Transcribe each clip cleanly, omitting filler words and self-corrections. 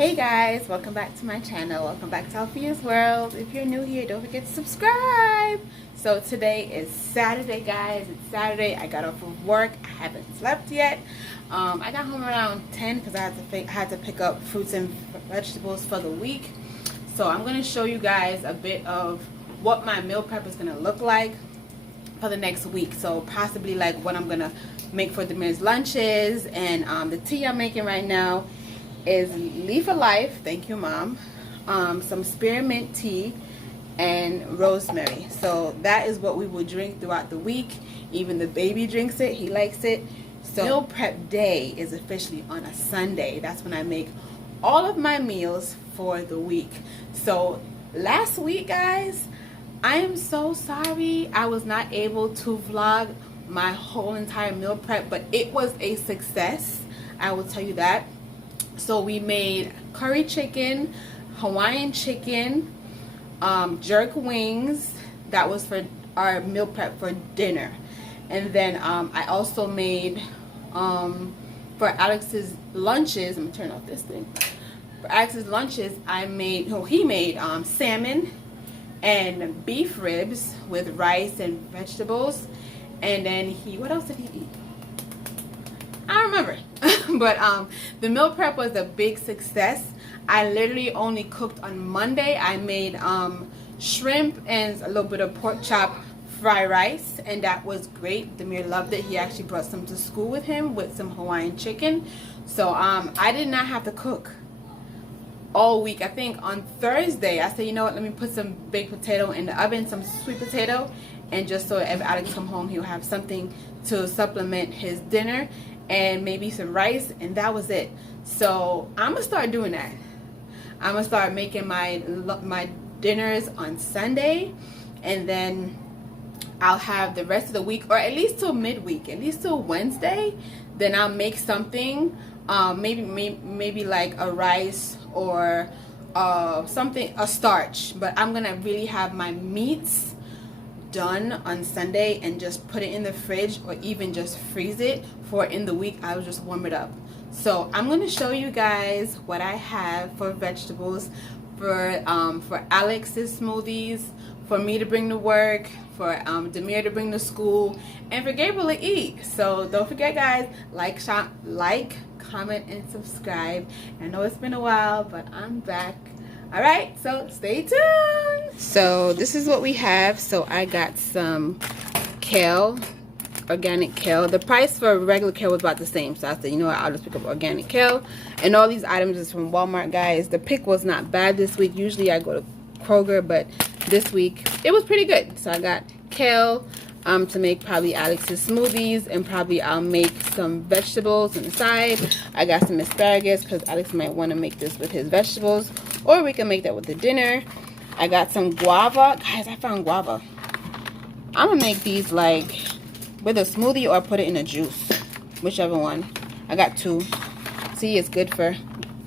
Hey guys, welcome back to my channel. Welcome back to Alfia's World. If you're new here, don't forget to subscribe. So today is Saturday, guys. It's Saturday. I got off of work. I haven't slept yet. I got home around 10 because I had to pick up fruits and vegetables for the week. So I'm going to show you guys a bit of what my meal prep is going to look like for the next week. So possibly like what I'm going to make for Demir's lunches, and the tea I'm making right now is Leaf of Life, thank you mom, some spearmint tea and rosemary. So that is what we will drink throughout the week. Even the baby drinks it, he likes it. So meal prep day is officially on a Sunday. That's when I make all of my meals for the week. So last week, guys, I am so sorry I was not able to vlog my whole entire meal prep, but it was a success, I will tell you that. So we made curry chicken, Hawaiian chicken, jerk wings. That was for our meal prep for dinner. And then I also made, for Alex's lunches, I'm going to turn off this thing. For Alex's lunches, he made salmon and beef ribs with rice and vegetables. And then what else did he eat? I don't remember. But the meal prep was a big success. I literally only cooked on Monday. I made shrimp and a little bit of pork chop fried rice, and that was great. Demir loved it. He actually brought some to school with him with some Hawaiian chicken. So I did not have to cook all week. I think on Thursday I said, you know what, let me put some baked potato in the oven, some sweet potato, and just so if Alex come home he'll have something to supplement his dinner, and maybe some rice, and that was it. So I'm gonna start doing that. I'm gonna start making my dinners on Sunday, and then I'll have the rest of the week, or at least till midweek, at least till Wednesday. Then I'll make something, maybe like a rice or something, a starch. But I'm gonna really have my meats done on Sunday and just put it in the fridge, or even just freeze it for in the week. I'll just warm it up. So I'm going to show you guys what I have for vegetables for Alex's smoothies, for me to bring to work, for Demir to bring to school, and for Gabriel to eat. So don't forget, guys, like, comment, and subscribe. I know it's been a while, but I'm back. Alright, so stay tuned. So this is what we have. So I got some kale, organic kale. The price for regular kale was about the same, so I said, you know what, I'll just pick up organic kale. And all these items is from Walmart, guys. The pick was not bad this week. Usually I go to Kroger, but this week it was pretty good. So I got kale to make probably Alex's smoothies, and probably I'll make some vegetables on the side. I got some asparagus because Alex might want to make this with his vegetables, or we can make that with the dinner. I got some guava. Guys, I found guava. I'm going to make these like with a smoothie or put it in a juice. Whichever one. I got two. See, it's good for,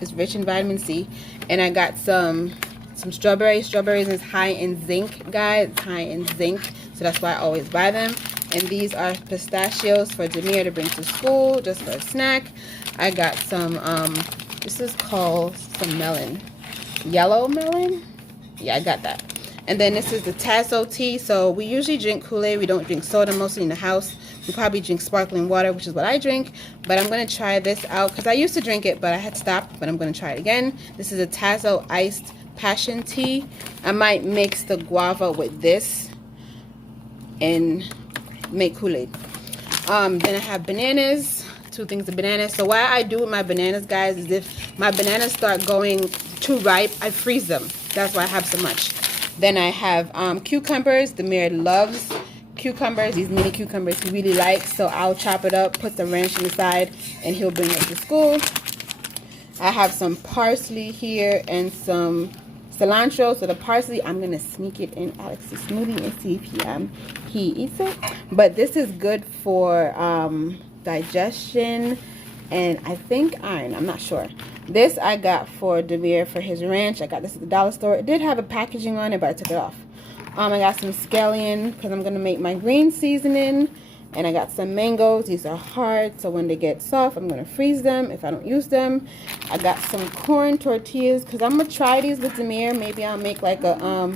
it's rich in vitamin C. And I got some strawberries. Strawberries is high in zinc, guys. It's high in zinc. So that's why I always buy them. And these are pistachios for Demir to bring to school, just for a snack. I got some, this is called some melon. Yellow melon? Yeah, I got that. And then this is the Tasso tea. So we usually drink Kool-Aid. We don't drink soda mostly in the house. We probably drink sparkling water, which is what I drink. But I'm going to try this out because I used to drink it, but I had stopped. But I'm going to try it again. This is a Tasso iced passion tea. I might mix the guava with this and make Kool-Aid. Then I have bananas. 2 things of bananas. So what I do with my bananas, guys, is if my bananas start going too ripe, I freeze them. That's why I have so much. Then I have cucumbers. Demir loves cucumbers. These mini cucumbers he really likes. So I'll chop it up, put some ranch on the side, and he'll bring it to school. I have some parsley here and some cilantro. So the parsley, I'm gonna sneak it in Alex's smoothie and see if he eats it. But this is good for digestion and I think iron. I'm not sure. This I got for Demir for his ranch. I got this at the dollar store. It did have a packaging on it, but I took it off. I got some scallion because I'm gonna make my green seasoning, And I got some mangoes. These are hard, so when they get soft, I'm gonna freeze them if I don't use them. I got some corn tortillas because I'm gonna try these with Demir. Maybe I'll make like a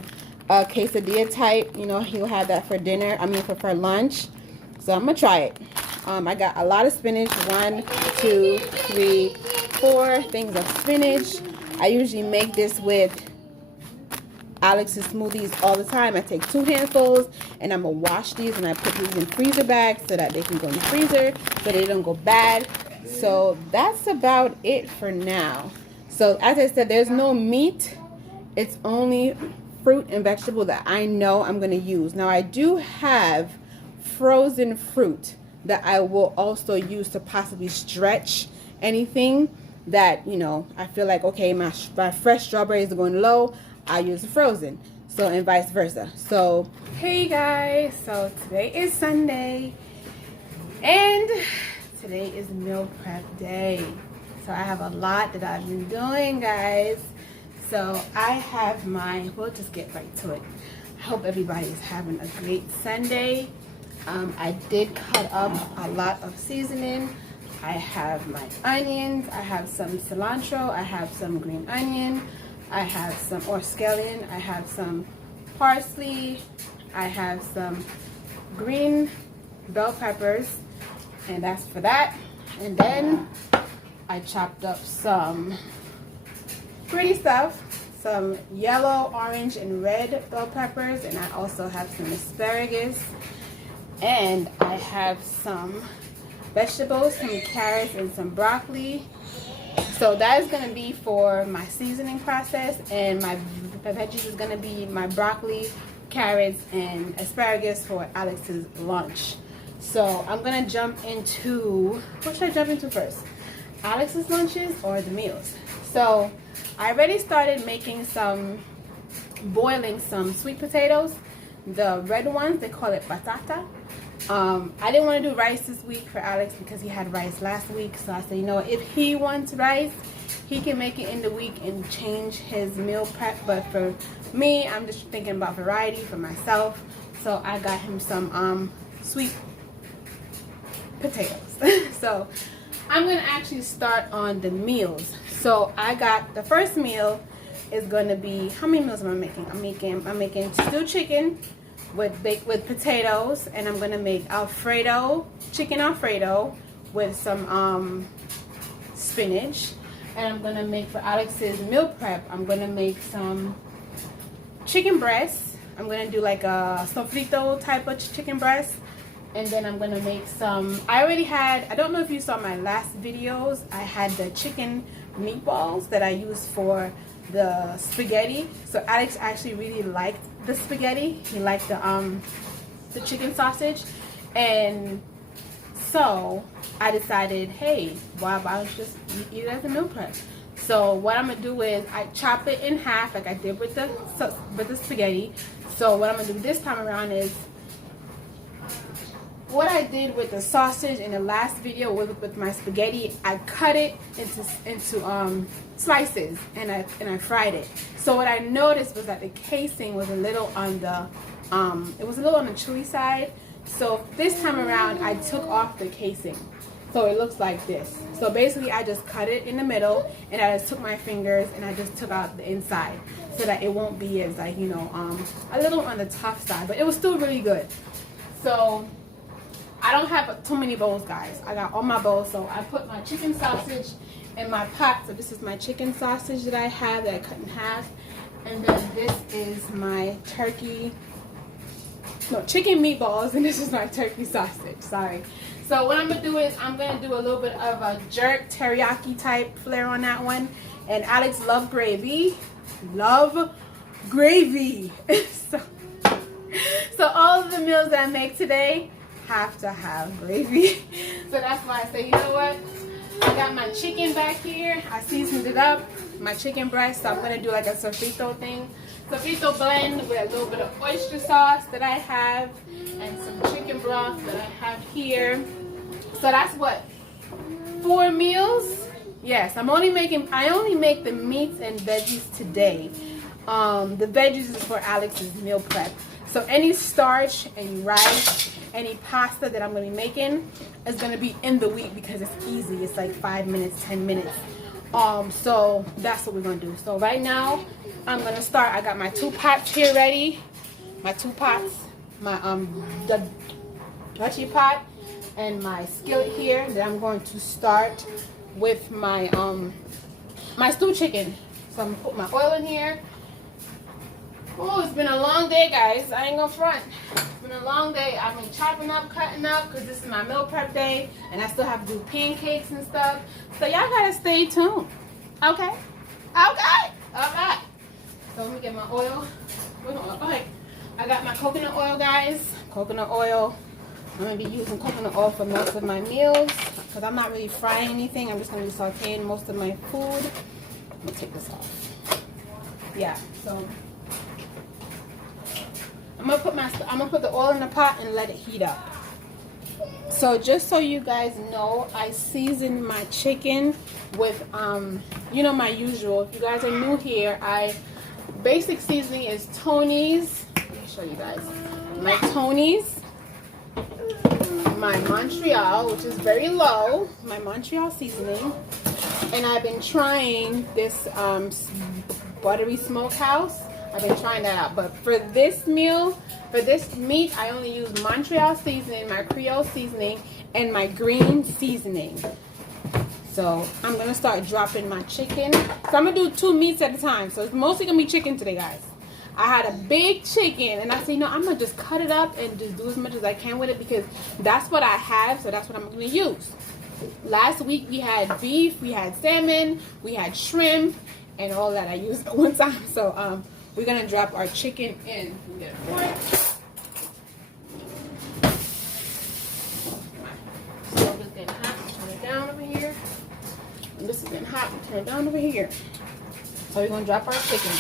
quesadilla type. You know, he'll have that for dinner. I mean for lunch. So I'm gonna try it. I got a lot of spinach. 1, 2, 3, 4 things of spinach. I usually make this with Alex's smoothies all the time. I take 2 handfuls and I'm gonna wash these and I put these in freezer bags so that they can go in the freezer so they don't go bad. So that's about it for now. So as I said, there's no meat. It's only fruit and vegetable that I know I'm gonna use. Now I do have frozen fruit that I will also use to possibly stretch anything that, you know, I feel like, okay, my fresh strawberries are going low, I use the frozen. So, and vice versa. So, hey guys, so today is Sunday and today is meal prep day. So I have a lot that I've been doing, guys. So I have we'll just get right to it. I hope everybody's having a great Sunday. I did cut up a lot of seasoning. I have my onions, I have some cilantro, I have some green onion, I have some, or scallion, I have some parsley, I have some green bell peppers, and that's for that. And then I chopped up some pretty stuff, some yellow, orange, and red bell peppers, and I also have some asparagus. And I have some vegetables, some carrots and some broccoli. So that is going to be for my seasoning process, and my veggies is going to be my broccoli, carrots, and asparagus for Alex's lunch. So I'm going to jump into, what should I jump into first? Alex's lunches or the meals? So I already started boiling some sweet potatoes. The red ones, they call it batata. I didn't want to do rice this week for Alex because he had rice last week. So I said, you know what, if he wants rice, he can make it in the week and change his meal prep. But for me, I'm just thinking about variety for myself. So I got him some sweet potatoes. So I'm going to actually start on the meals. So I got, the first meal is going to be, how many meals am I making? I'm making stewed chicken with potatoes, and I'm gonna make chicken alfredo with some spinach. And I'm gonna make, for Alex's meal prep, I'm gonna make some chicken breasts. I'm gonna do like a Sofrito type of chicken breast. And then I'm gonna make some, I don't know if you saw my last videos, I had the chicken meatballs that I used for the spaghetti. So Alex actually really liked the spaghetti. He liked the chicken sausage, and so I decided, hey, why don't you just eat it as a meal prep? So what I'm gonna do is I chop it in half like I did with the spaghetti. So what I'm gonna do this time around is what I did with the sausage in the last video with my spaghetti. I cut it into slices and I fried it. So what I noticed was that the casing was a little on the chewy side. So this time around I took off the casing, so it looks like this. So basically I just cut it in the middle, and I just took my fingers and I just took out the inside so that it won't be as, like, you know, a little on the tough side, but it was still really good. So I don't have too many bowls, guys. I got all my bowls. So I put my chicken sausage in my pot. So this is my chicken sausage that I have that I cut in half. And then this is my chicken meatballs. And this is my turkey sausage. Sorry. So what I'm going to do is I'm going to do a little bit of a jerk teriyaki type flair on that one. And Alex loves gravy. Love gravy. So all of the meals that I make today have to have gravy. So that's why I say, you know what, I got my chicken back here, I seasoned it up, my chicken breast. So I'm gonna do like a sofrito thing, sofrito blend with a little bit of oyster sauce that I have, and some chicken broth that I have here. So that's what, 4 meals. Yes, I only make the meats and veggies today. The veggies is for Alex's meal prep. So any starch and rice any pasta that I'm going to be making is going to be in the week because it's easy. It's like 5 minutes, 10 minutes. So that's what we're going to do. So right now, I'm going to start. I got my 2 pots here ready. My 2 pots. My the touchy pot and my skillet here. Then I'm going to start with my my stew chicken. So I'm going to put my oil in here. Oh, it's been a long day, guys. I ain't gonna front. It's been a long day. I've been chopping up, cutting up, because this is my meal prep day, and I still have to do pancakes and stuff. So y'all gotta stay tuned. Okay? Okay? Alright. So let me get my oil. Okay. I got my coconut oil, guys. Coconut oil. I'm gonna be using coconut oil for most of my meals, because I'm not really frying anything. I'm just gonna be sauteing most of my food. Let me take this off. Yeah, so I'm gonna put the oil in the pot and let it heat up. So just so you guys know, I seasoned my chicken with you know, my usual. If you guys are new here, basic seasoning is Tony's. Let me show you guys. My Tony's, my Montreal, which is very low, my Montreal seasoning, and I've been trying this buttery smokehouse. I've been trying that out, but for this meal, for this meat, I only use Montreal seasoning, my Creole seasoning, and my green seasoning. So I'm gonna start dropping my chicken. So I'm gonna do 2 meats at a time. So it's mostly gonna be chicken today, guys. I had a big chicken, and I said, no, I'm gonna just cut it up and just do as much as I can with it because that's what I have. So that's what I'm gonna use. Last week we had beef, we had salmon, we had shrimp, and all that I used at one time. So we're gonna drop our chicken in. Get a fork. Stove is getting hot. Turn it down over here. And this is getting hot. Turn it down over here. So we're gonna drop our chicken.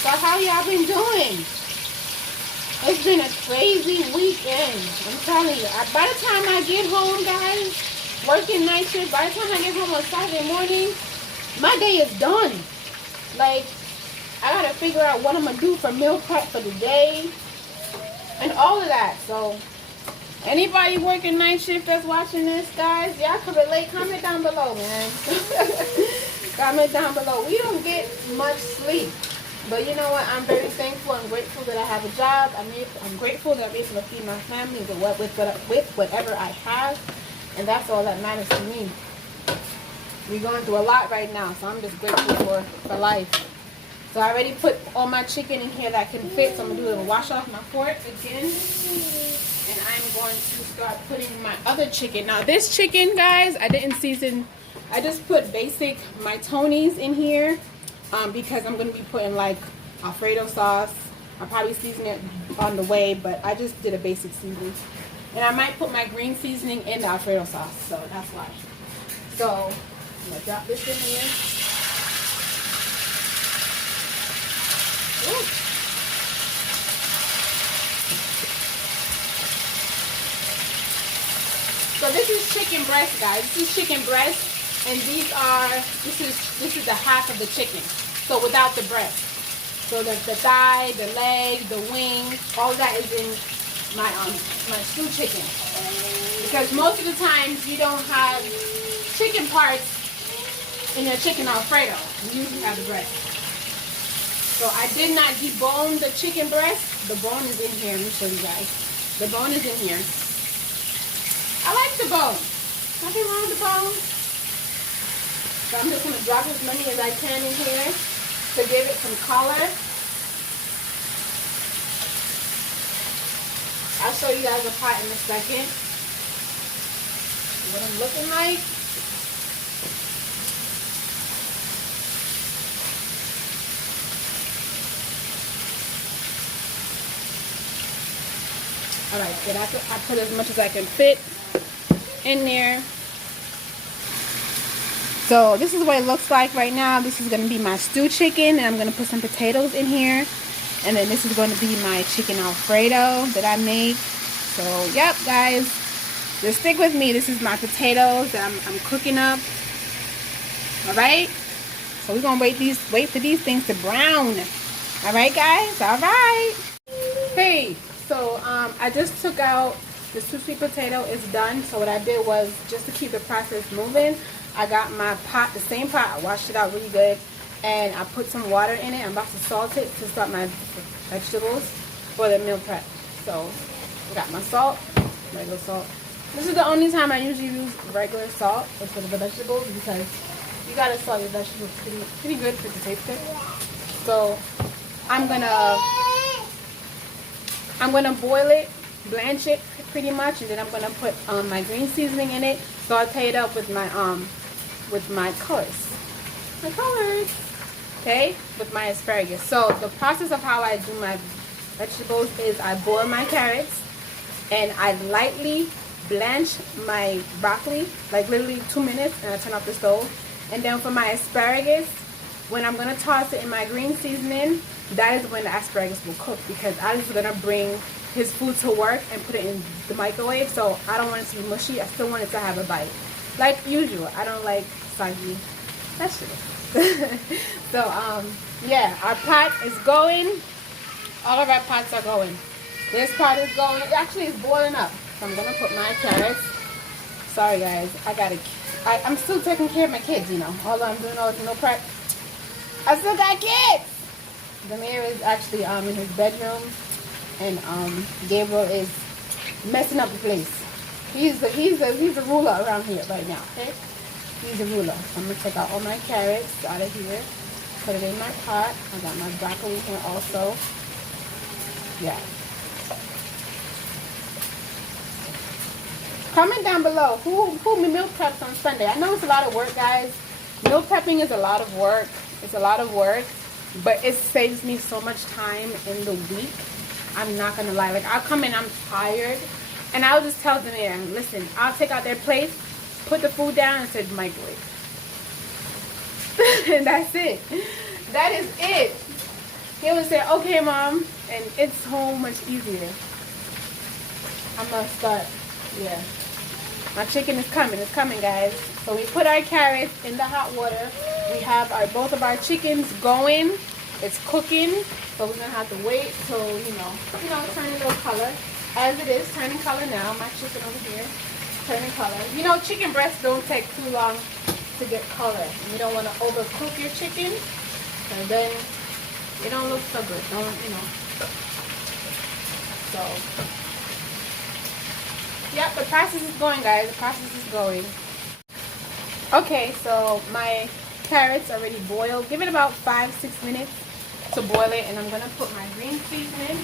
So how y'all been doing? It's been a crazy weekend. I'm telling you. By the time I get home, guys, working night shift, by the time I get home on Saturday morning, my day is done. Like, I gotta figure out what I'm gonna do for meal prep for the day and all of that. So anybody working night shift that's watching this, guys, y'all can relate. Comment down below, man. Comment down below. We don't get much sleep, but you know what, I'm very thankful and grateful that I have a job. I'm grateful that I'm able to feed my family with whatever I have. And that's all that matters to me. We're going through a lot right now, so I'm just grateful for life. So I already put all my chicken in here that can fit, so I'm going to do a little wash off my fork again. And I'm going to start putting my other chicken. Now this chicken, guys, I didn't season. I just put basic, my Tony's in here because I'm going to be putting like Alfredo sauce. I'll probably season it on the way, but I just did a basic seasoning. And I might put my green seasoning in the Alfredo sauce, so that's why. So, I'm going to drop this in here. Ooh. So this is chicken breast, guys. This is chicken breast, and this is the half of the chicken. So without the breast. So the thigh, the leg, the wing, all that is in my stew chicken, because most of the times you don't have chicken parts in your chicken Alfredo. You usually have the breast. So I did not debone the chicken breast. The bone is in here. Let me show you guys. The bone is in here. I like the bone. Nothing wrong with the bone. So I'm just going to drop as many as I can in here to give it some color. I'll show you guys a pot in a second. What I'm looking like. Alright, good. I put as much as I can fit in there. So this is what it looks like right now. This is going to be my stew chicken, and I'm going to put some potatoes in here. And then this is going to be my chicken Alfredo that I make. So, yep, guys. Just stick with me. This is my potatoes that I'm cooking up. Alright? So we're gonna wait for these things to brown. All right, guys. All right. Hey, so I just took out the sweet potato. It's done. So what I did was, just to keep the process moving, I got my pot, the same pot. I washed it out really good, and I put some water in it. I'm about to salt it to start my vegetables for the meal prep. So I got my salt, regular salt. This is the only time I usually use regular salt for the vegetables, because you gotta salt your vegetables pretty good for it to taste good. So I'm gonna boil it, blanch it pretty much, and then I'm gonna put my green seasoning in it, saute it up with my colors. Okay, with my asparagus. So the process of how I do my vegetables is I boil my carrots and I lightly blanch my broccoli, like literally 2 minutes, and I turn off the stove. And then for my asparagus, when I'm gonna toss it in my green seasoning, that is when the asparagus will cook, because I was gonna bring his food to work and put it in the microwave, so I don't want it to be mushy. I still want it to have a bite, like usual. I don't like soggy vegetables. So yeah, our pot is going. All of our pots are going. This pot is going. It actually is boiling up. So I'm gonna put my carrots. Sorry guys, I'm still taking care of my kids, you know. Although I'm doing all this meal prep, I still got kids. Demir is actually in his bedroom, and Gabriel is messing up the place. He's the ruler around here right now. Okay, he's a ruler. I'm gonna take out all my carrots out of here, put it in my pot. I got my broccoli here also. Yeah. Comment down below who meal preps on Sunday. I know it's a lot of work, guys. Meal prepping is a lot of work. It's a lot of work, but it saves me so much time in the week. I'm not gonna lie. Like, I'll come in, I'm tired, and I'll just tell them, yeah, listen, I'll take out their plate, put the food down, and say microwave. And that's it. That is it. He would say, okay, mom, and it's so much easier. I'm gonna start, yeah. My chicken is coming. It's coming, guys. So we put our carrots in the hot water. We have both of our chickens going. It's cooking. So we're gonna have to wait till you know, turn a little color. As it is turning color now. My chicken over here turning color. You know, chicken breasts don't take too long to get color. You don't want to overcook your chicken, and then it don't look so good. So. Yep, the process is going, guys. The process is going. Okay, so my carrots are already boiled. Give it about 5-6 minutes to boil it, and I'm gonna put my green seasoning.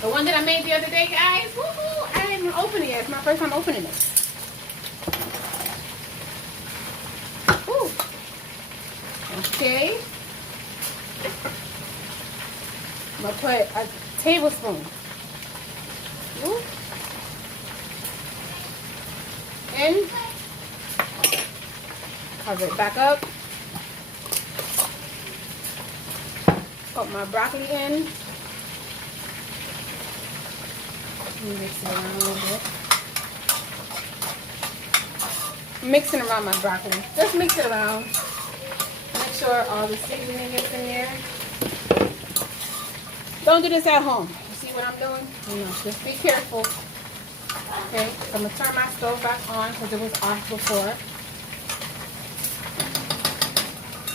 The one that I made the other day, guys. Woohoo! I didn't even open it yet. It's my first time opening it. Ooh. Okay. I'm going to put a tablespoon. Ooh. In. Cover it back up. Put my broccoli in. Mix it around a little bit. Mixing around my broccoli. Just mix it around. Make sure all the seasoning is in there. Don't do this at home. You see what I'm doing? You know, just be careful. Okay, so I'm going to turn my stove back on because it was off before.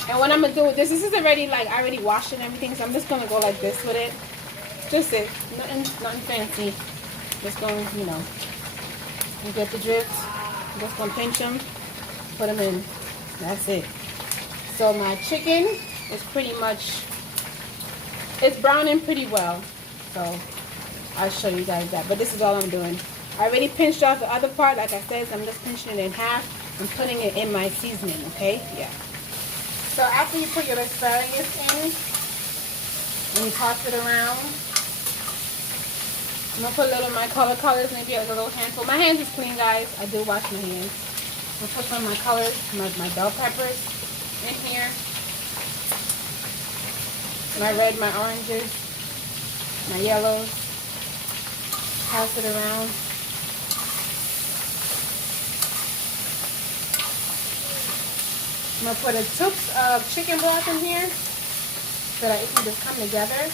And what I'm going to do with this is already, like, I already washed it and everything, so I'm just going to go like this with it. Just it. Nothing fancy. Just going, you know, you get the drift. Just going to pinch them, put them in. That's it. So my chicken is pretty much, it's browning pretty well. So I'll show you guys that. But this is all I'm doing. I already pinched off the other part, like I said, so I'm just pinching it in half and putting it in my seasoning, okay? Yeah. So after you put your asparagus in, and you toss it around, I'm going to put a little of my colors, maybe a little handful. My hands is clean, guys. I do wash my hands. I'm going to put some of my colors, my bell peppers in here. My red, my oranges, my yellows. Pass it around. I'm going to put a tooth of chicken broth in here so that it can just come together.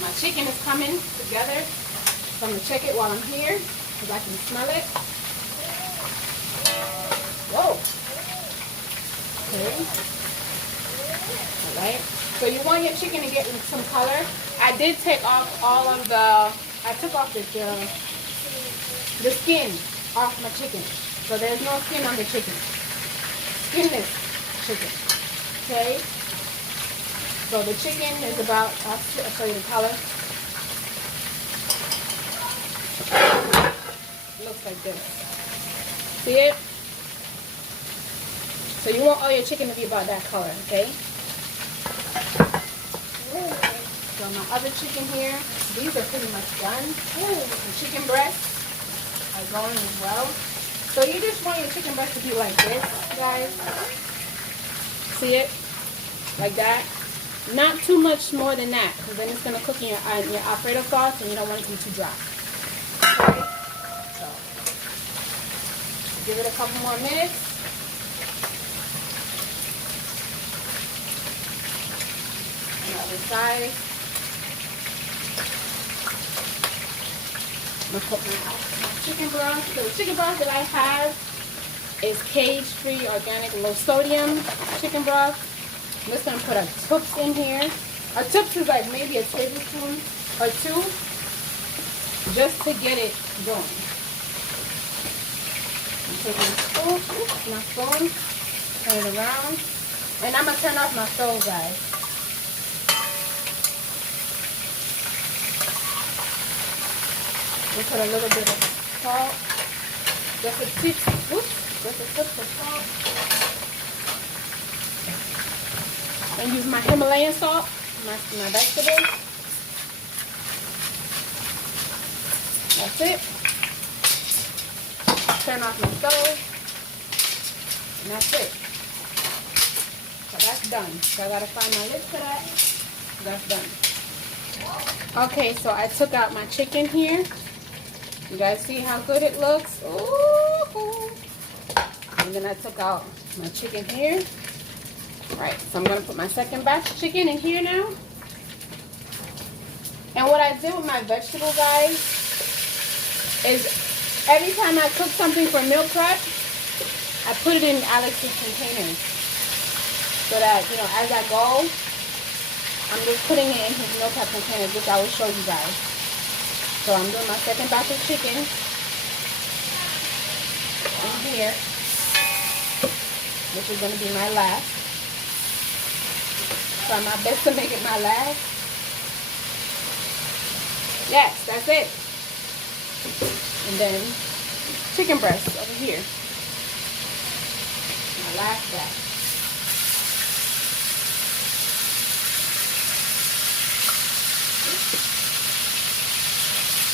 My chicken is coming together. So I'm going to check it while I'm here because I can smell it. Whoa. Okay. Alright. So you want your chicken to get some color. I did take off all of I took off the skin off my chicken. So there's no skin on the chicken. Skinless chicken. Okay. So the chicken is about, I'll show you the color. It looks like this. See it? So you want all your chicken to be about that color, okay? So my other chicken here, these are pretty much done. The chicken breasts are going as well. So you just want your chicken breast to be like this, guys. See it? Like that. Not too much more than that, because then it's going to cook in your Alfredo sauce and you don't want it to be too dry. Okay? So, give it a couple more minutes. Other side. I'm going to put my chicken broth. So the chicken broth that I have is cage-free, organic, low sodium chicken broth. I'm just going to put a toops in here. A toops is like maybe a tablespoon or two just to get it going. I'm taking a spoon, my spoon, turn it around. And I'm going to turn off my stove, guys. We'll put a little bit of salt, just a tip of salt, and use my Himalayan salt, my vegetables. That's it. Turn off my stove, and that's it. So that's done. So I gotta find my lid for that. That's done. Okay, so I took out my chicken here. You guys see how good it looks? Ooh. And then I took out my chicken here. Alright, so I'm going to put my second batch of chicken in here now. And what I did with my vegetable, guys, is every time I cook something for meal prep, I put it in Alex's containers. So that, you know, as I go, I'm just putting it in his meal prep containers, which I will show you guys. So I'm doing my second batch of chicken in here, which is going to be my last. Try my best to make it my last. Yes, that's it. And then chicken breast over here. My last batch.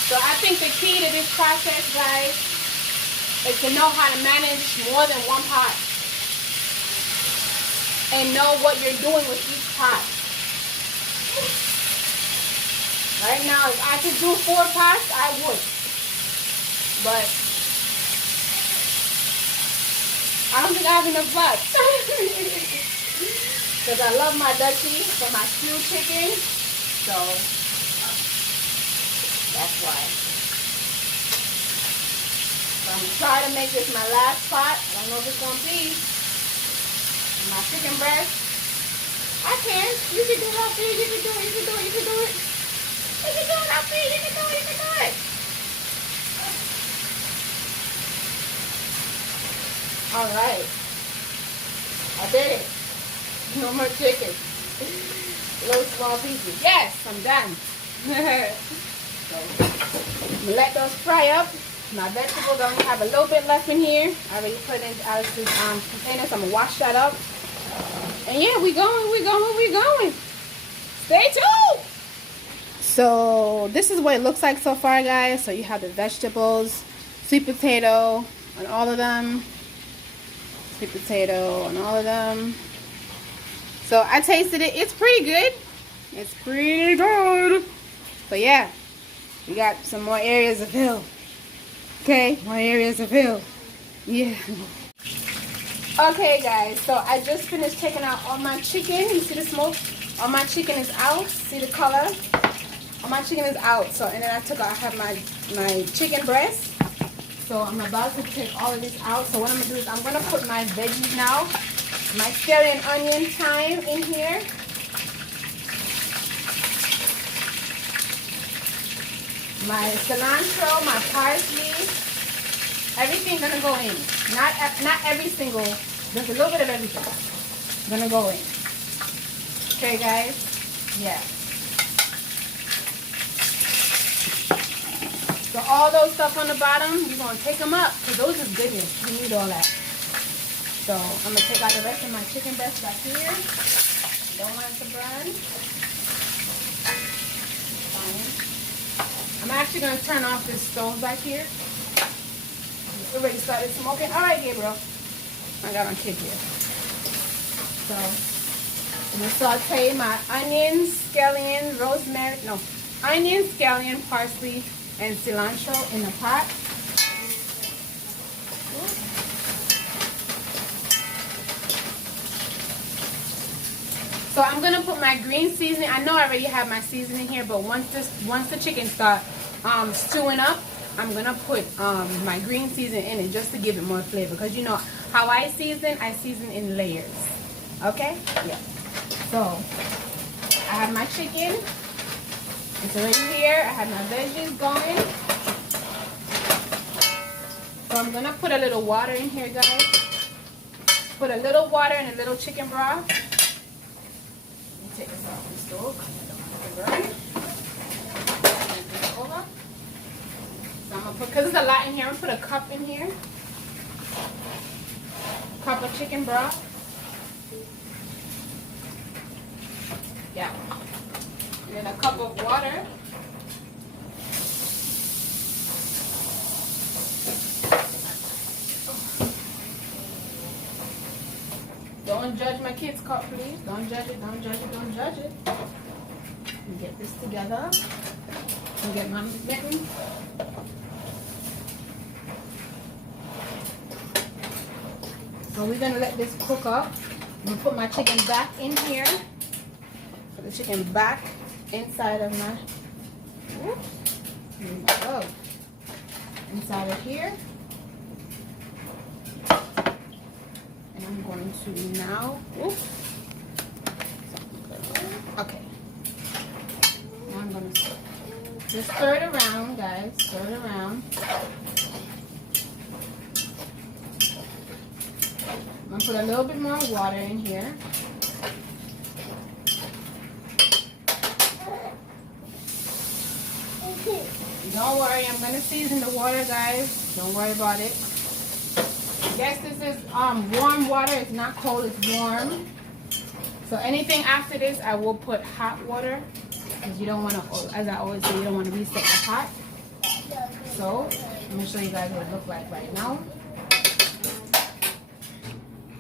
So I think the key to this process, guys, is to know how to manage more than one pot. And know what you're doing with each pot. Right now, if I could do 4 pots, I would. But I don't think I have enough pots. Because I love my Dutchie for my stewed chicken. So that's why. So I'm going to try to make this my last pot. I don't know if it's going to be. My chicken breast. I can. You can do it, Alfia. You can do it. You can do it. You can do it. You can do it, Alfia. You can do it. You can do it. All right. I did it. No more chicken. Little small pieces. Yes, I'm done. So, let those fry up. My vegetables, I only have a little bit left in here. I already put it into Alex's container, so I'm going to wash that up. And yeah, we going. Stay tuned. So this is what it looks like so far, guys. So you have the vegetables, sweet potato on all of them. Sweet potato on all of them. So I tasted it. It's pretty good. It's pretty good. So yeah. We got some more areas to fill. Okay, more areas to fill. Yeah. Okay, guys, so I just finished taking out all my chicken. You see the smoke? All my chicken is out. See the color? All my chicken is out. So, and then I have my chicken breast. So I'm about to take all of this out. So what I'm gonna do is I'm gonna put my veggies now. My celery and onion thyme in here. My cilantro, my parsley, everything gonna go in. Not every single, just a little bit of everything gonna go in. Okay, guys? Yeah. So all those stuff on the bottom, you're gonna take them up, because those is goodness. You need all that. So I'm gonna take out the rest of my chicken breast back here. Don't want it to burn. Fine. I'm actually going to turn off this stove back here. It's already started smoking. All right, Gabriel. I got my kid here. So, I'm going to saute my onions, scallion, rosemary, no, onion, scallion, parsley, and cilantro in the pot. So I'm gonna put my green seasoning. I know I already have my seasoning here, but once the chicken start stewing up, I'm gonna put my green seasoning in it just to give it more flavor. Because you know how I season in layers. Okay? Yeah. So I have my chicken. It's already here. I have my veggies going. So I'm gonna put a little water in here, guys. Put a little water in a little chicken broth. Take this off the stove. So I'm gonna put, because there's a lot in here, I'm gonna put a cup in here. Cup of chicken broth. Yeah. And then a cup of water. Don't judge my kids' cup, please. Don't judge it, don't judge it, don't judge it. Get this together. And get my mitten. So we're going to let this cook up. I'm going to put my chicken back in here. Put the chicken back inside of my... Oops. Oh, inside of here. I'm going to now, okay. Now I'm going to just stir it around, guys. Stir it around. I'm going to put a little bit more water in here. Don't worry, I'm going to season the water, guys. Don't worry about it. Yes, this is warm water. It's not cold, it's warm. So anything after this, I will put hot water. Because you don't want to, as I always say, you don't want to reset the pot. So, I'm going to show you guys what it looks like right now.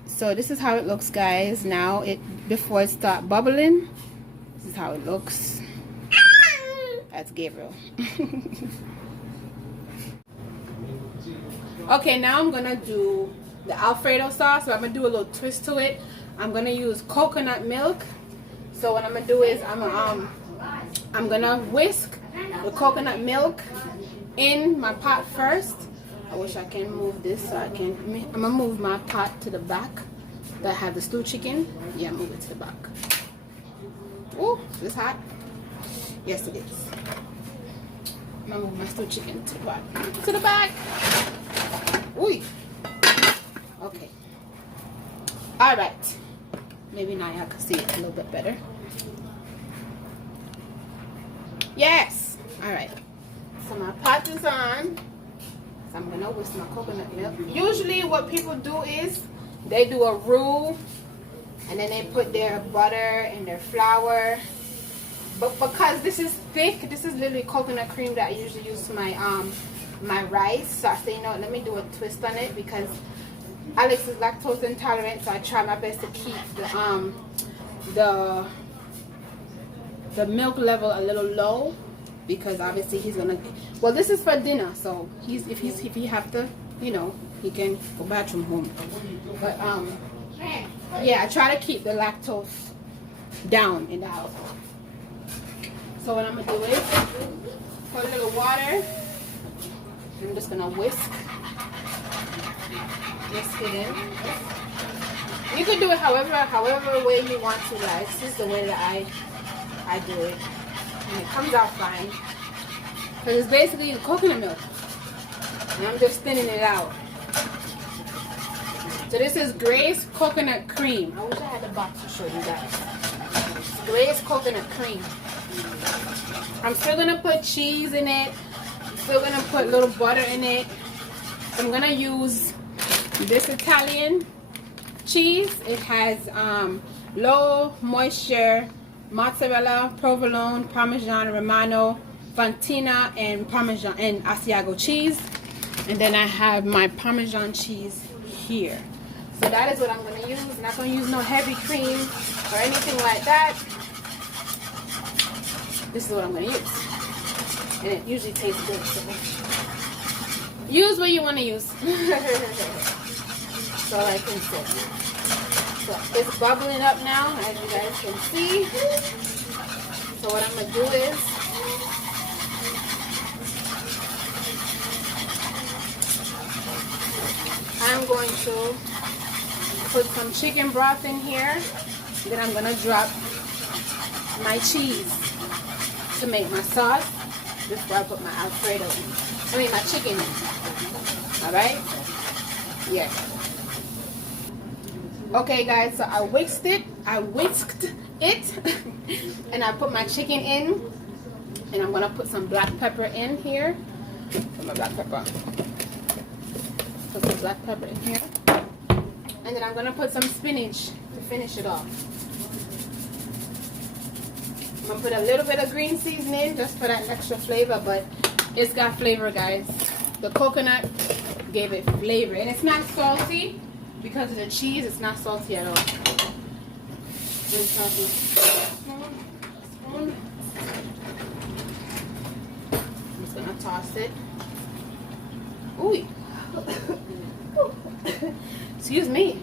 So this is how it looks, guys. Now, before it starts bubbling, this is how it looks. That's Gabriel. Okay, now I'm gonna do the Alfredo sauce. So I'm gonna do a little twist to it. I'm gonna use coconut milk. So what I'm gonna do is I'm gonna whisk the coconut milk in my pot first. I wish I can move this so I can. I'm gonna move my pot to the back that I have the stew chicken. Yeah, move it to the back. Oh, is this hot? Yes, it is. I'm gonna move my stew chicken to the back. To the back. Ooh. Okay. All right. Maybe now y'all can see it a little bit better. Yes. All right. So my pot is on. So I'm gonna whisk my coconut milk. Usually, what people do is they do a roux, and then they put their butter and their flour. But because this is thick, this is literally coconut cream that I usually use for my my rice. So I say, you know, let me do a twist on it because Alex is lactose intolerant, so I try my best to keep the milk level a little low. because obviously he's gonna. Well, this is for dinner, so if he have to, you know, he can go bathroom home. But yeah, I try to keep the lactose down in the house. So what I'm gonna do is put a little water. I'm just gonna whisk it in. You can do it however way you want to, guys. This is the way that I do it, and it comes out fine because it's basically the coconut milk, and I'm just thinning it out. So this is Grace coconut cream. I wish I had the box to show you guys. Grace coconut cream. I'm still gonna put cheese in it. I'm still gonna put a little butter in it. I'm gonna use this Italian cheese. It has low moisture mozzarella, provolone, parmesan romano, fontina, and parmesan and Asiago cheese. And then I have my parmesan cheese here. So that is what I'm going to use. I'm not going to use no heavy cream or anything like that. This is what I'm going to use. And it usually tastes good. So use what you want to use. That's all I can say. So it's bubbling up now, as you guys can see. So what I'm going to do is I'm going to put some chicken broth in here. Then I'm going to drop my cheese to make my sauce before I put my Alfredo in. I mean my chicken in. Alright? Yeah. Okay guys, so I whisked it and I put my chicken in, and I'm gonna put some black pepper in here. Put my black pepper. Put some black pepper in here, and then I'm gonna put some spinach to finish it off. I'm gonna put a little bit of green seasoning just for that extra flavor, but it's got flavor, guys. The coconut gave it flavor, and it's not salty. Because of the cheese, it's not salty at all. I'm just gonna toss it. Ooh. Excuse me.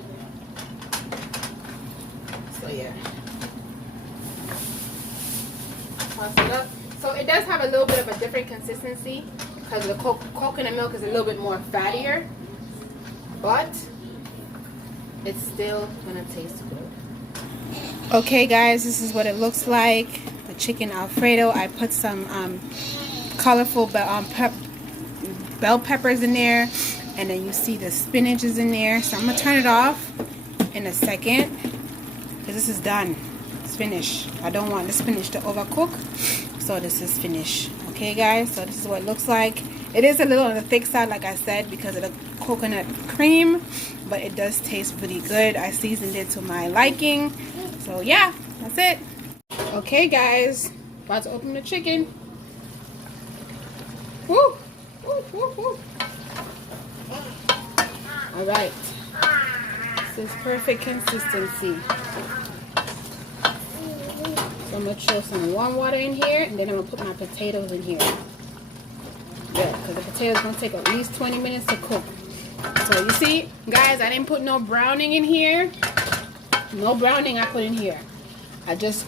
So yeah. Toss it up. So it does have a little bit of a different consistency because the coconut milk is a little bit more fattier, but it's still gonna taste good. Okay guys, this is what it looks like. The chicken Alfredo. I put some colorful bell peppers in there, and then you see the spinach is in there. So I'm gonna turn it off in a second because this is done. It's finished. I don't want the spinach to overcook, so this is finished. Okay guys, so this is what it looks like. It is a little on the thick side, like I said, because of the coconut cream, but it does taste really good. I seasoned it to my liking. So yeah, that's it. Okay guys, about to open the chicken. Woo! Woo, woo, woo. All right, this is perfect consistency. So I'm gonna throw some warm water in here, and then I'm gonna put my potatoes in here. Yeah, because the potatoes gonna take at least 20 minutes to cook. So you see, guys, I didn't put no browning in here. No browning I put in here. I just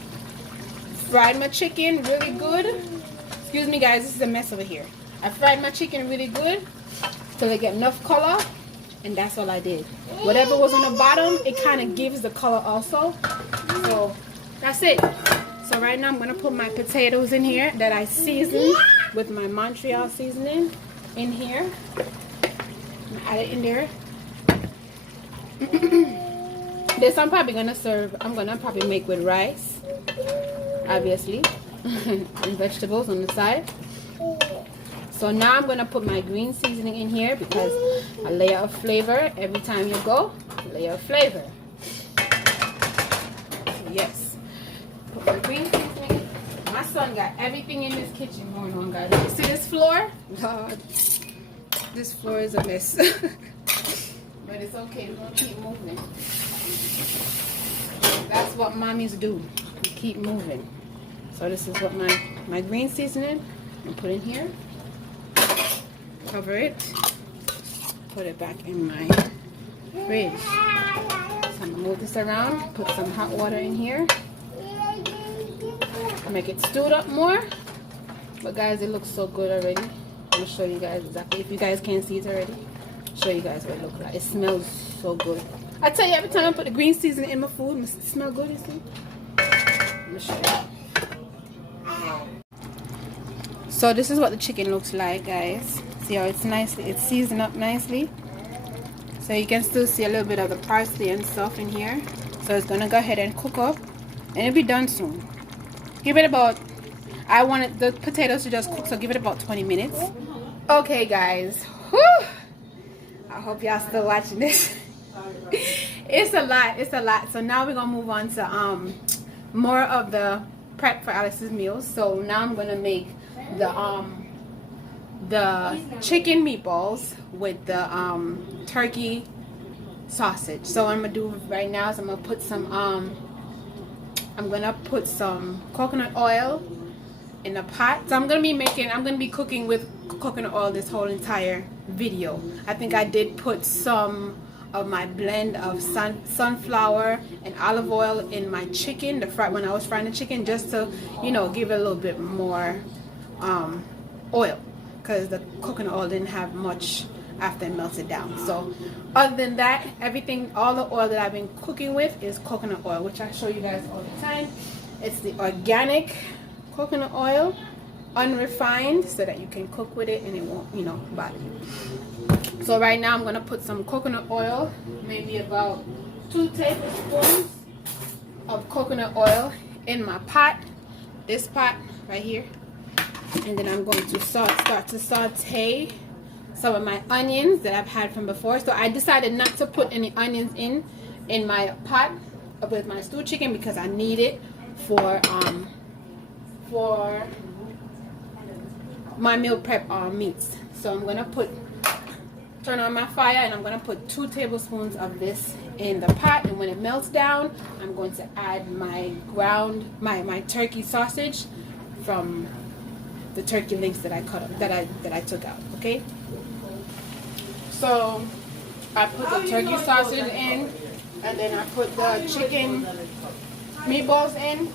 fried my chicken really good. Excuse me guys, this is a mess over here. I fried my chicken really good till I get enough color, and that's all I did. Whatever was on the bottom, it kind of gives the color also. So that's it. So right now I'm gonna put my potatoes in here that I seasoned with my Montreal seasoning in here. Add it in there. This I'm probably gonna serve. I'm gonna probably make with rice, obviously, and vegetables on the side. So now I'm gonna put my green seasoning in here because a layer of flavor every time you go. A layer of flavor. So yes, put my green seasoning. My son got everything in this kitchen going on, guys. You see this floor? God, this floor is a mess. But it's okay. We're gonna keep moving. That's what mommies do. We keep moving. So this is what my green seasoning. and put in here. Cover it. Put it back in my fridge. So I'm gonna move this around. Put some hot water in here. Make it stewed up more. But guys, it looks so good already. I'm gonna show you guys exactly. If you guys can't see it already, show you guys what it looks like. It smells so good. I tell you, every time I put the green seasoning in my food, it smells good. You see? Let me show you. So this is what the chicken looks like, guys. See how it's seasoned up nicely. So you can still see a little bit of the parsley and stuff in here. So it's gonna go ahead and cook up, and it'll be done soon. Give it about, I wanted the potatoes to just cook, so give it about 20 minutes. Okay, guys. Whew. I hope y'all still watching this. It's a lot. So now we're gonna move on to more of the prep for Alex's meals. So now I'm gonna make the chicken meatballs with the turkey sausage. So what I'm gonna do right now is I'm gonna put some coconut oil in a pot. So I'm gonna be cooking with coconut oil this whole entire video. I think I did put some of my blend of sunflower and olive oil in my chicken, when I was frying the chicken, just to, you know, give it a little bit more oil, because the coconut oil didn't have much after it melted down. So other than that, all the oil that I've been cooking with is coconut oil, which I show you guys all the time. It's the organic coconut oil, unrefined, so that you can cook with it and it won't, you know, bother you. So right now I'm gonna put some coconut oil, maybe about 2 tablespoons of coconut oil in my pot, this pot right here. And then I'm going to start to saute some of my onions that I've had from before. So I decided not to put any onions in my pot with my stewed chicken, because I need it for my meal prep meats. So I'm gonna turn on my fire, and I'm gonna put 2 tablespoons of this in the pot, and when it melts down, I'm going to add my my turkey sausage from the turkey links that I cut up, that I took out. Okay, so I put the turkey sausage in, and then I put the chicken meatballs in,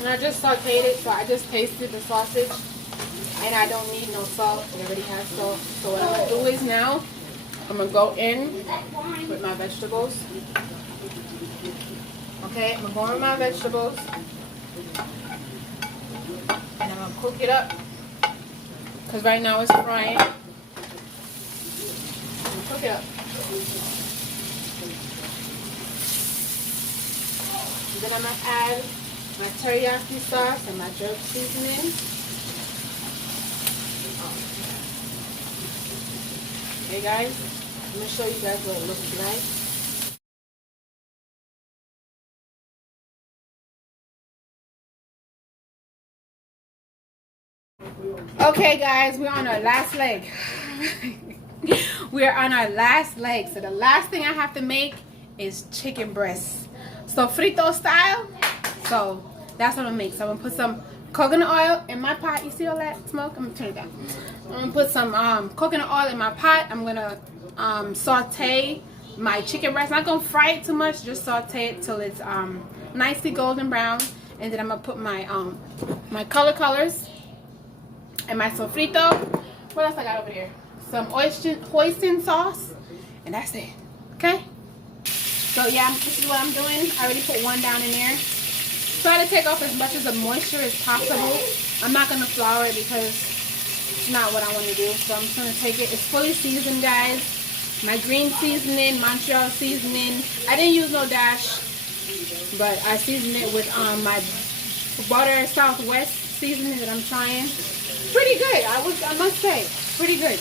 and I just sauteed it. So I just tasted the sausage, and I don't need no salt. It already has salt. So what I'm gonna do is now I'm gonna go in with my vegetables. Okay, I'm gonna go in with my vegetables, and I'm gonna cook it up, because right now it's frying. I'm gonna cook it up. And then I'm gonna add my teriyaki sauce and my jerk seasoning. Okay, guys, I'm gonna show you guys what it looks like. Okay, guys, we're on our last leg. We're on our last leg. So the last thing I have to make is chicken breasts, Sofrito style. So that's what I'm gonna make. So I'm gonna put some coconut oil in my pot. You see all that smoke? I'm gonna turn it down. I'm gonna put some coconut oil in my pot. I'm gonna saute my chicken breast. Not gonna fry it too much, just saute it till it's nicely golden brown. And then I'm gonna put my my colors and my sofrito. What else I got over here? Some hoisin sauce, and that's it. Okay, so yeah, this is what I'm doing. I already put one down in there. Try to take off as much of the moisture as possible. I'm not gonna flour it because it's not what I want to do. So I'm just gonna take it. It's fully seasoned, guys. My green seasoning, Montreal seasoning. I didn't use no dash, but I seasoned it with my Butter Southwest seasoning that I'm trying. Pretty good. I must say, pretty good.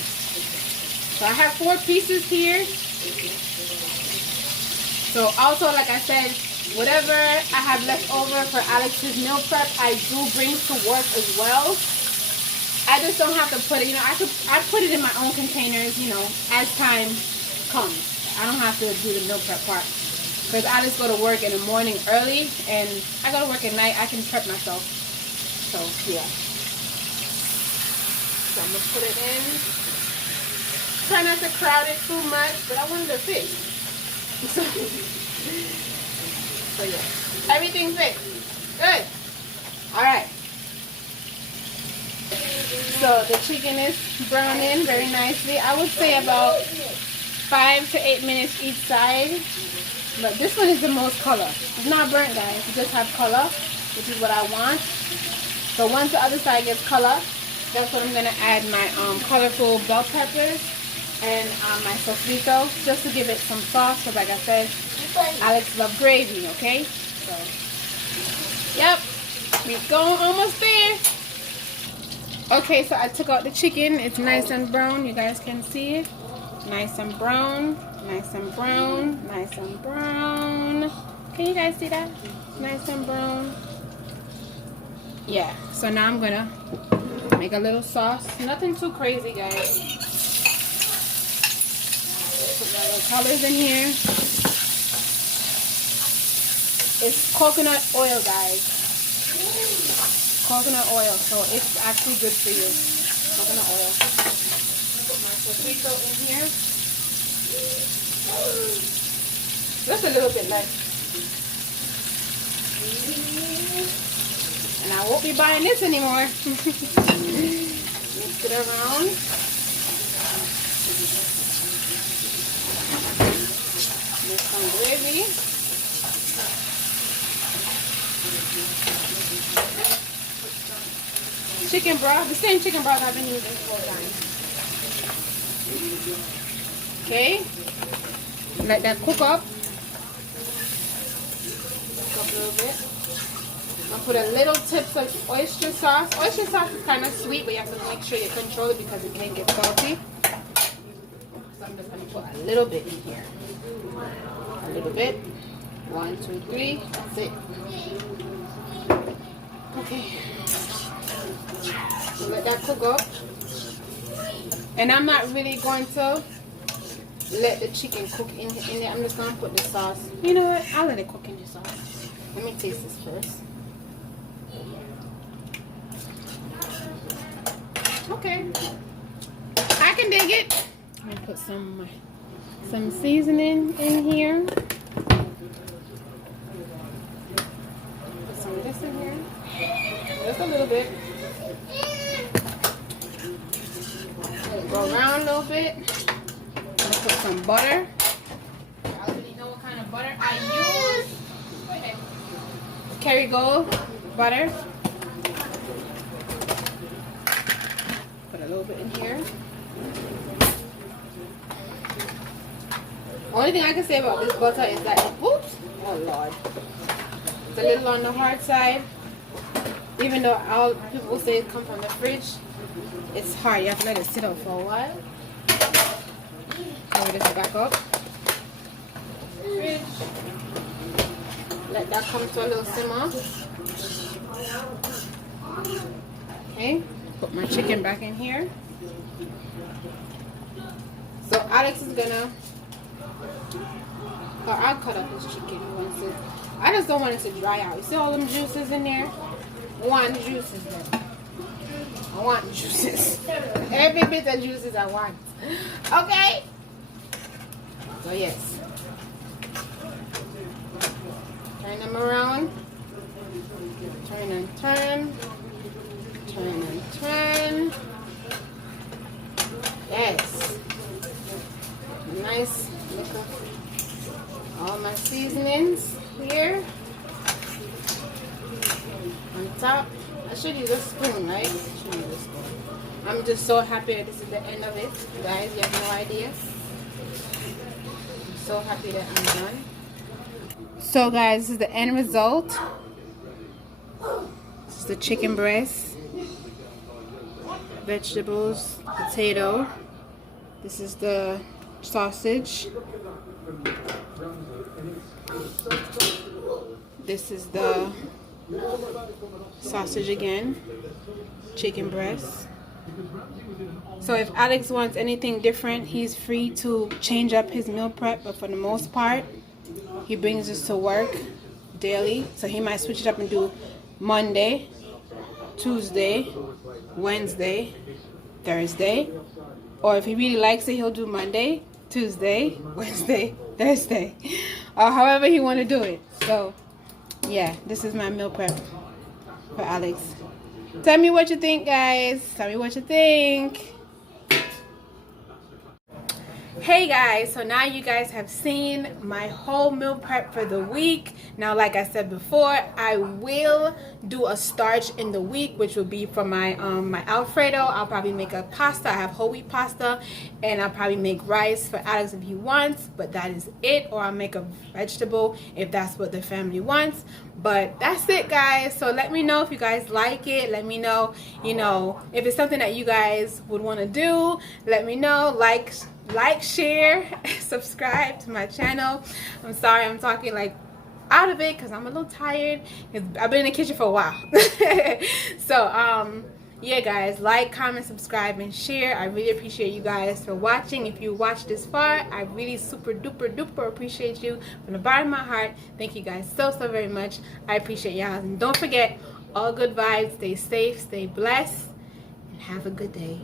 So I have 4 pieces here. So also, like I said, whatever I have left over for Alex's meal prep, I do bring to work as well. I just don't have to put it, you know, I put it in my own containers, you know, as time comes. I don't have to do the meal prep part, because I just go to work in the morning early, and I go to work at night. I can prep myself. So yeah. So I'm gonna put it in. Try not to crowd it too much, but I want it to fit. So yeah, everything fits. Good. All right. So the chicken is browning very nicely. I would say about 5 to 8 minutes each side. But this one is the most color. It's not burnt, guys. It just have color, which is what I want. So once the other side gets color, that's when I'm gonna add my colorful bell peppers and my sofrito, just to give it some sauce. Because like I said, Alex loves gravy. Okay. So, yep, we're going almost there. Okay, so I took out the chicken. It's nice and brown. You guys can see it. Nice and brown. Nice and brown. Nice and brown. Can you guys see that? Nice and brown. Yeah, so now I'm gonna make a little sauce. Nothing too crazy, guys. Put my little colors in here. It's coconut oil, guys. Coconut oil, so it's actually good for you. Coconut oil. Put my sofrito in here. Just a little bit less. And I won't be buying this anymore. Mix it around. Make some gravy. Chicken broth, the same chicken broth I've been using 4 times. Okay, let that cook up. Cook up a little bit. I'll put a little tips of oyster sauce. Oyster sauce is kind of sweet, but you have to make sure you control it because it can get salty. So I'm just going to put a little bit in here. A little bit. 1, 2, 3. That's it. Okay. So let that cook up. And I'm not really going to let the chicken cook in there. I'm just going to put the sauce. You know what? I'll let it cook in the sauce. Let me taste this first. Okay. I can dig it. I'm going to put some seasoning in here. Put some of this in here. Just a little bit. Go around a little bit. I'm gonna put some butter. I already know what kind of butter I use. Go ahead. Kerrygold butter. Put a little bit in here. Only thing I can say about this butter is that it, oops, oh Lord, it's a little on the hard side. Even though all people say it comes from the fridge, it's hard. You have to let it sit out for a while. Cover this back up. Fridge. Let that come to a little simmer. Okay. Put my chicken back in here. So Alex is gonna, or I'll cut up this chicken once it. I just don't want it to dry out. You see all them juices in there? I want juices though. I want juices. Every bit of juices I want. Okay? So yes. Turn them around. Turn and turn. Turn and turn. Yes. Nice. Look at all my seasonings here. On top. I should use a spoon, right? I should use a spoon. I'm just so happy that this is the end of it. Guys, you have no idea. I'm so happy that I'm done. So guys, this is the end result. This is the chicken breast, vegetables, potato. This is the sausage. This is the sausage again, chicken breast. So if Alex wants anything different, he's free to change up his meal prep, but for the most part, he brings this to work daily. So he might switch it up and do Monday, Tuesday, Wednesday, Thursday. Or if he really likes it, he'll do Monday, Tuesday, Wednesday, Thursday. Or however he want to do it. So, yeah, this is my meal prep for Alex. Tell me what you think, guys. Tell me what you think. Hey guys, so now you guys have seen my whole meal prep for the week. Now, like I said before, I will do a starch in the week, which will be for my my Alfredo. I'll probably make a pasta. I have whole wheat pasta, and I'll probably make rice for Alex if he wants, but that is it. Or I'll make a vegetable if that's what the family wants. But that's it, guys. So let me know if you guys like it. Let me know, you know, if it's something that you guys would want to do. Let me know. Like, share, subscribe to my channel. I'm sorry I'm talking like out of it because I'm a little tired. I've been in the kitchen for a while. So yeah guys, like, comment, subscribe, and share. I really appreciate you guys for watching. If you watched this far, I really super duper duper appreciate you from the bottom of my heart. Thank you guys so very much. I appreciate y'all, and don't forget, all good vibes. Stay safe, stay blessed, and have a good day.